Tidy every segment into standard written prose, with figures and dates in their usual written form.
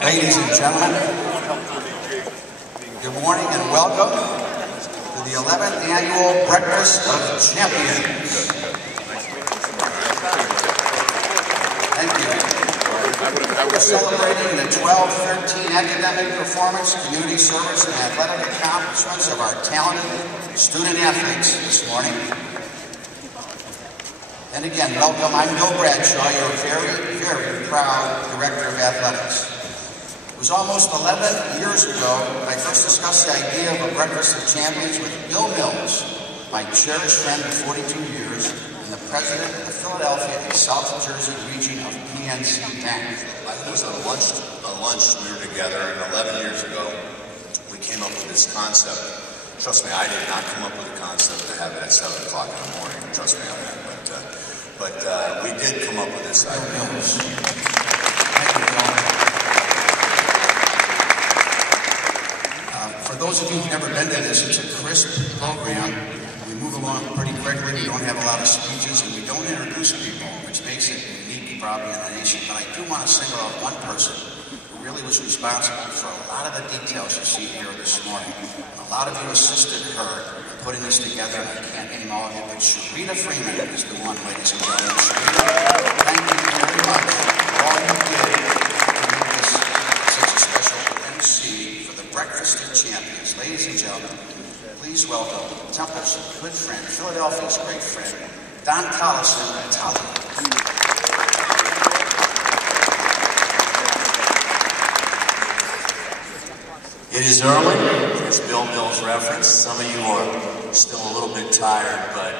Ladies and gentlemen, good morning and welcome to the 11th Annual Breakfast of Champions. Thank you. We're celebrating the 12-13 academic performance, community service, and athletic accomplishments of our talented student athletes this morning. And again, welcome. I'm Bill Bradshaw, your very, very proud Director of Athletics. It was almost 11 years ago that I first discussed the idea of a Breakfast of Champions with Bill Mills, my cherished friend of 42 years, and the president of the Philadelphia and South Jersey region of PNC Bank. It was a lunch we were together, and 11 years ago, we came up with this concept. Trust me, I did not come up with the concept to have it at 7 o'clock in the morning. Trust me on that. But we did come up with this idea. For those of you who've never been to this, it's a crisp program. We move along pretty quickly. We don't have a lot of speeches, and we don't introduce people, which makes it unique probably in the nation. But I do want to single out one person who really was responsible for a lot of the details you see here this morning. A lot of you assisted her in putting this together, and I can't name all of you, but Sharita Freeman is the one, ladies and gentlemen. Sharita, thank you very much for all you did to make this such a special MC for the Breakfast of Champions. Ladies and gentlemen, please welcome Temple's good friend, Philadelphia's great friend, Don Collison. It is early, as Bill Mills referenced. Some of you are still a little bit tired, but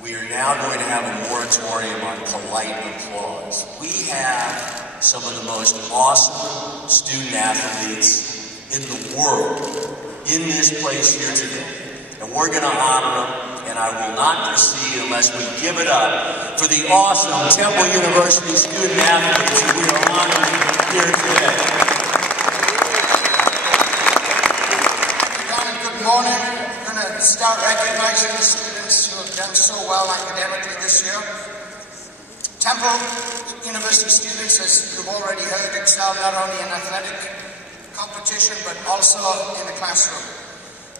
we are now going to have a moratorium on polite applause. We have some of the most awesome student athletes in the world in this place here today, and we're going to honor them, and I will not proceed unless we give it up for the awesome Temple University student athletes who we are honoring here today. Good morning. I'm going to start recognizing the students who have done so well academically this year. Temple University students, as you've already heard, excel not only in athletic competition but also in the classroom.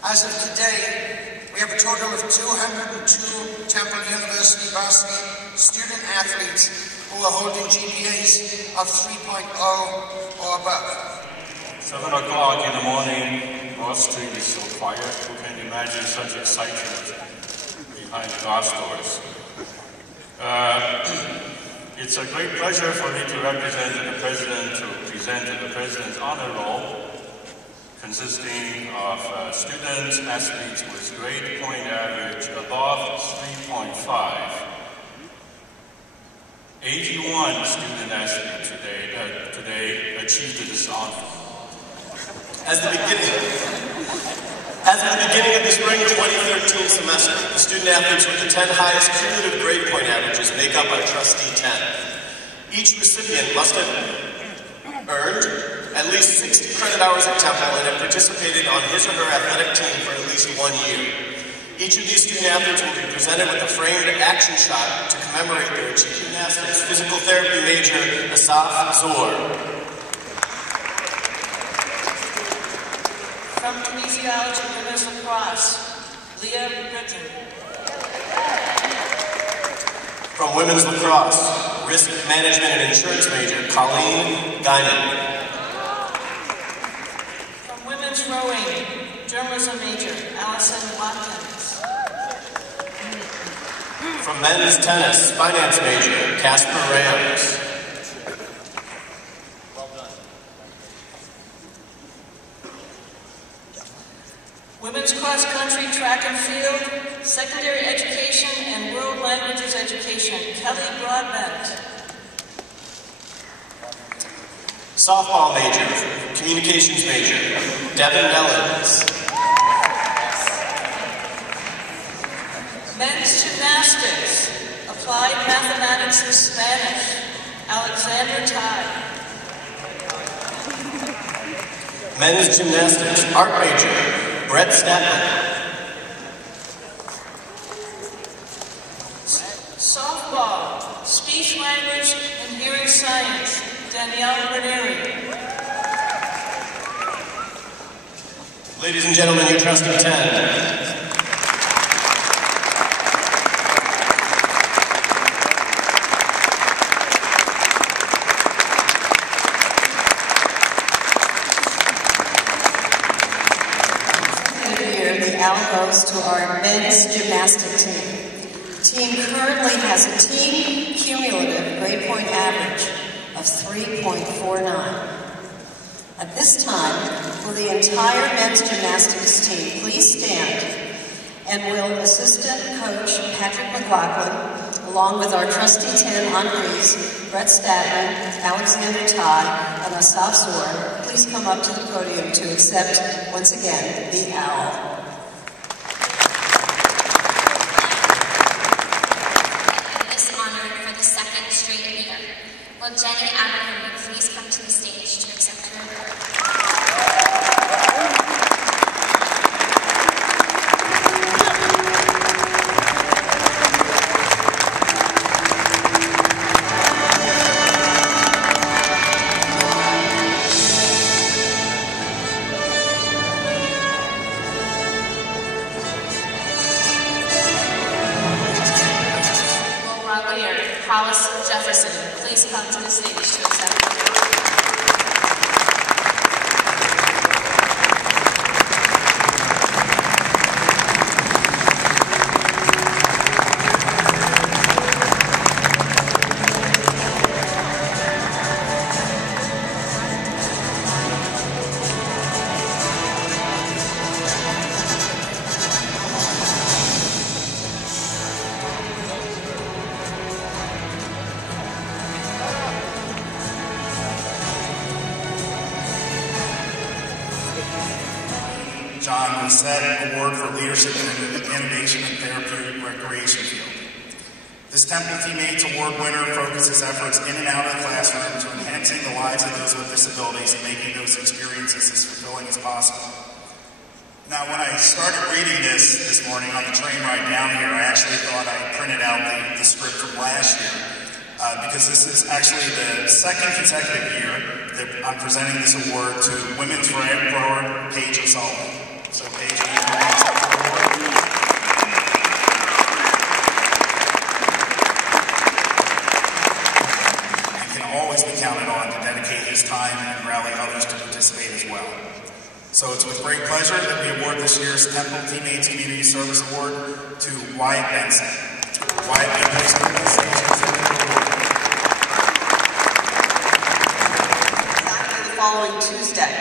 As of today, we have a total of 202 Temple University varsity student athletes who are holding GPAs of 3.0 or above. 7 o'clock in the morning, Wall Street is so quiet. Who can imagine such excitement behind the glass doors? It's a great pleasure for me to represent the President, to present the President's honor roll, consisting of students, athletes with grade point average above 3.5. 81 student athletes today achieved this honor. As of the beginning of the spring 2013 semester, the student athletes with the 10 highest cumulative grade point averages make up our Trustee 10. Each recipient must have earned at least 60 credit hours at Temple and have participated on his or her athletic team for at least 1 year. Each of these student athletes will be presented with a framed action shot to commemorate their achievement. Gymnastics physical therapy major, Asaf Zor. From kinesiology, women's lacrosse, Leah Britton. From women's lacrosse, risk management and insurance major, Colleen Guinan. From women's rowing, journalism major, Allison Watkins. From men's tennis, finance major, Casper Rams. Women's cross-country, track and field, secondary education, and world languages education, Kelly Broadbent. Softball major, communications major, Devin Mellons. Men's gymnastics, applied mathematics and Spanish, Alexander Tai. Men's gymnastics, art major, Brett Statman. Softball, speech language and hearing science, Danielle Ranieri. Ladies and gentlemen, your trusty 10. Goes to our men's gymnastic team. The team currently has a team cumulative grade point average of 3.49. At this time, will the entire men's gymnastics team please stand, and will assistant coach Patrick McLaughlin, along with our trusty 10 honorees, Brett Statman, Alexander Tai, and Asaf Zor, please come up to the podium to accept, once again, the OWL. Will Jenny Abraham please come to the stage to accept her award? Will Rawlier Hollis Jefferson please come to the stage to accept the award? John Reset Award for Leadership in the Innovation and Therapeutic Recreation Field. This Temple Teammates Award winner focuses efforts in and out of the classroom to enhancing the lives of those with disabilities and making those experiences as fulfilling as possible. Now, when I started reading this morning on the train ride down here, I actually thought I printed out the script from last year, because this is actually the second consecutive year that I'm presenting this award to Women's Rower Paige O'Sullivan. So Paige, you can accept the award. And can always be counted on to dedicate his time and rally others to participate as well. So it's with great pleasure that we award this year's Temple Teammates Community Service Award to Wyatt Benson. Wyatt, you please come to the stage and accept the award. Exactly the following Tuesday,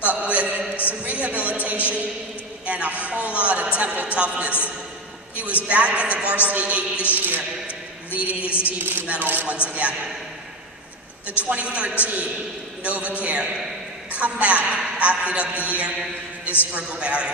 but with some rehabilitation and a whole lot of Temple toughness, he was back in the varsity 8 this year, leading his team to medals once again. The 2013 NovaCare Comeback Athlete of the Year is Virgil Barry.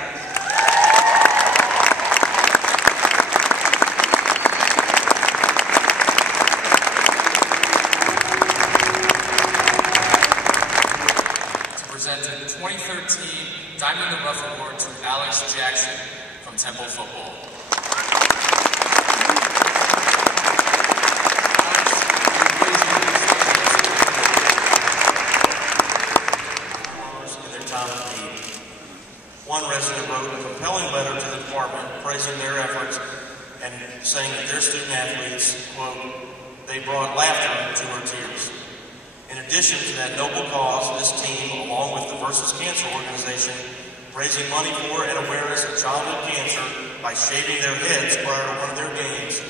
To present the 2013 Diamond in the Rough Award to Alex Jackson from Temple Football. One resident wrote a compelling letter to the department praising their efforts and saying that their student athletes, quote, they brought laughter to her tears. In addition to that noble cause, this team, along with the Versus Cancer organization, raising money for and awareness of childhood cancer by shaving their heads prior to one of their games,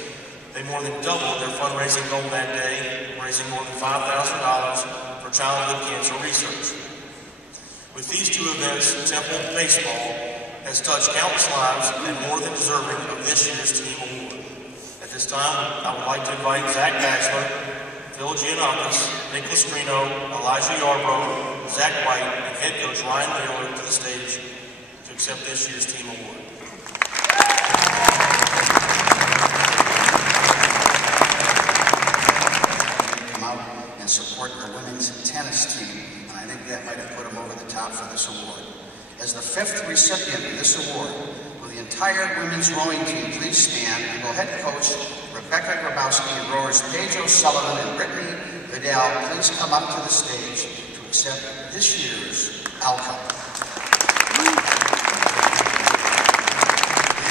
they more than doubled their fundraising goal that day, raising more than $5,000 for childhood cancer research. With these two events, Temple Baseball has touched countless lives and more than deserving of this year's team award. At this time, I would like to invite Zach Batchelor, Phil Giannakis, Nick Lustrino, Elijah Yarbrough, Zach White, and head coach Ryan Wheeler to the stage to accept this year's team award. Come out and support the women's tennis team, and I think that might have put them over the top for this award. As the 5th recipient of this award, will the entire women's rowing team please stand, and will head coach Rebecca Grabowski and rowers Paige O'Sullivan and Brittany Vidal please come up to the stage to accept this year's Al Cup.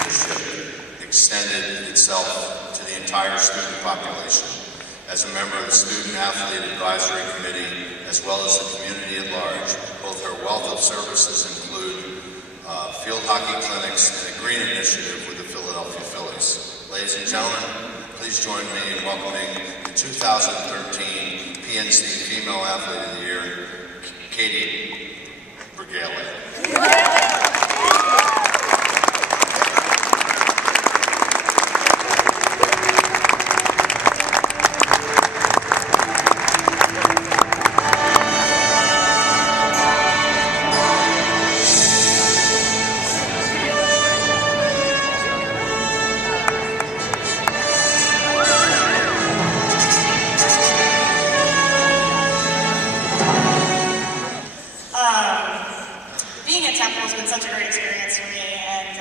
Leadership extended itself to the entire student population. As a member of the Student Athlete Advisory Committee, as well as the community at large, both her wealth of services include field hockey clinics and a green initiative with the Philadelphia Phillies. Ladies and gentlemen, please join me in welcoming the 2013 PNC Female Athlete of the Year, Katie Brigale. Being at Temple has been such a great experience for me, and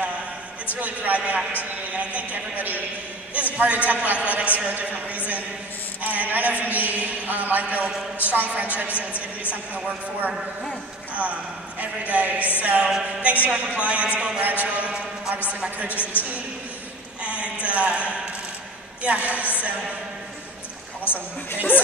it's really provided me an opportunity. And I think everybody is a part of Temple Athletics for a different reason. And I know for me, I've built strong friendships, and it's given me something to work for every day. So thanks to our compliance, Bill Bradshaw, obviously my coaches and team. And yeah, so awesome. Thanks.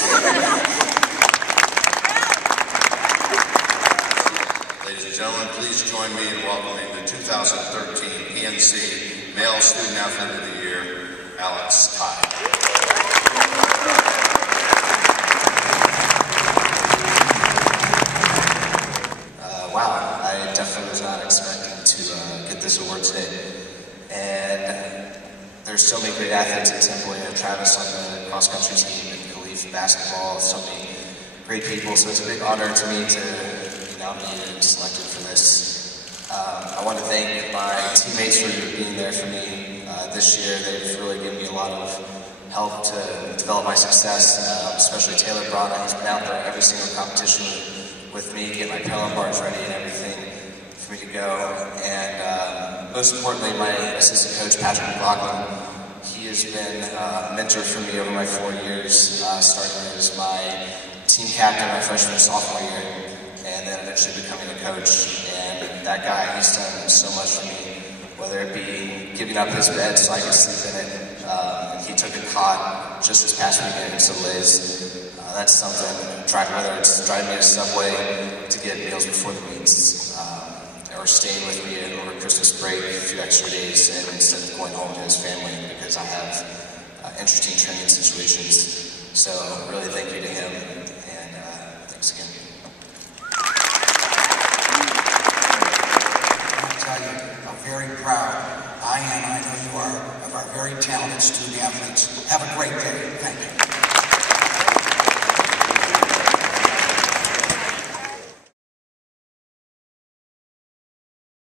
Ladies and gentlemen, please join me in welcoming the 2013 PNC Male Student Athlete of the Year, Alex Tye. Wow, I definitely was not expecting to get this award today. And there's so many great athletes at Temple. You know, Travis on the cross-country team and Khalif basketball, so many great people. So it's a big honor to me to nominated and selected for this. I want to thank my teammates for being there for me this year. They've really given me a lot of help to develop my success, especially Taylor Brana. He's been out there every single competition with me, get my parallel bars ready and everything for me to go. And most importantly, my assistant coach, Patrick McLaughlin. He has been a mentor for me over my 4 years, starting as my team captain my freshman and sophomore year, and then eventually becoming a coach. And that guy, he's done so much for me, whether it be giving up his bed so I could sleep in it. He took a cot just this past weekend in Liz. That's something, whether it's driving me to Subway to get meals before the meets, or staying with me over Christmas break a few extra days, and instead of going home to his family because I have interesting training situations. So really thank you to him, and thanks again. I'm very proud. I am, and I know you are, of our very talented student athletes. Have a great day. Thank you.